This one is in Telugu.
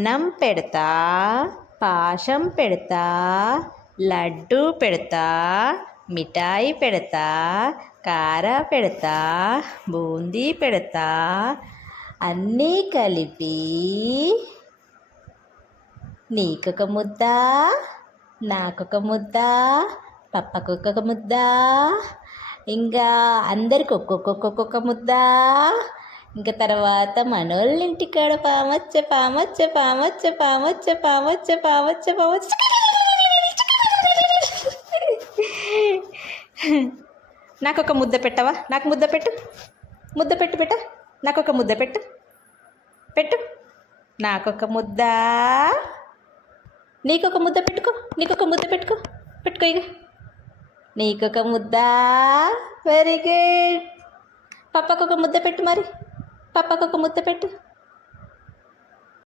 అన్నం పెడతా, పాశం పెడతా, లడ్డు పెడతా, మిఠాయి పెడతా, కార పెడతా, బూందీ పెడతా, అన్నీ కలిపి నీకొక ముద్ద, నాకొక ముద్ద, పప్పకొక ముద్ద, ఇంకా అందరికి ఒక్కొక్క ముద్ద, ఇంకా తర్వాత మనోళ్ళ ఇంటికాడ పామొచ్చ పామొచ్చ పామొచ్చ పామొచ్చ పామొచ్చ పామొచ్చ పామొచ్చ. నాకొక ముద్ద పెట్టవా? నాకు ముద్ద పెట్టు, ముద్ద పెట్టు పెట్ట, నాకొక ముద్ద పెట్టు పెట్టు, నాకొక ముద్ద, నీకొక ముద్ద పెట్టుకో, నీకొక ముద్ద పెట్టుకో పెట్టుకో, ఇక నీకొక ముద్ద. Very good. పప్పకొక ముద్ద పెట్టు, మరి పప్పకొక ముద్ద పెట్టు.